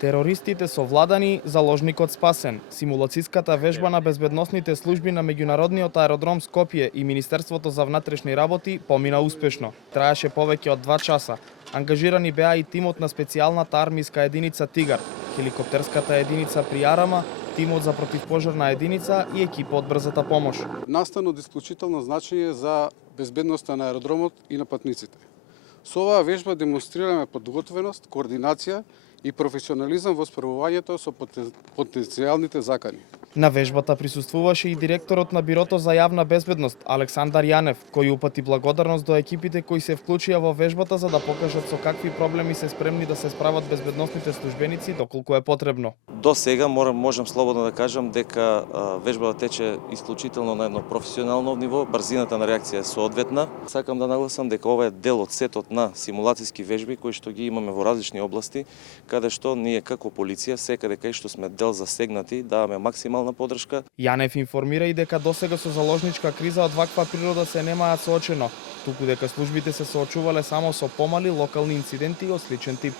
Терористите совладани, заложникот спасен. Симулациската вежба на безбедносните служби на меѓународниот аеродром Скопје и Министерството за внатрешни работи помина успешно. Траеше повеќе од 2 часа. Ангажирани беа и тимот на специјалната армиска единица Тигар, хеликоптерската единица при Арама, тимот за противпожарна единица и екипа од брзата помош. Настан од исклучително значење за безбедноста на аеродромот и на патниците. Со оваа вежба демонстрираме подготвеност, координација и професионализам во справувањето со потенцијалните закани. На вежбата присуствуваше и директорот на Бирото за јавна безбедност Александар Јанев, кој упати благодарност до екипите кои се вклучија во вежбата за да покажат со какви проблеми се спремни да се справат безбедносните службеници доколку е потребно. До сега можам слободно да кажам дека вежбата тече исклучително на едно професионално ниво, брзината на реакција е соодветна. Сакам да нагласам дека ова е дел од сетот на симулациски вежби кои што ги имаме во различни области, каде што ние како полиција секаде кај што сме дел засегнати даваме максимална поддршка. Јанев информира и дека досега со заложничка криза од ваква природа се немаат соочено, туку дека службите се соочувале само со помали локални инциденти од сличен тип.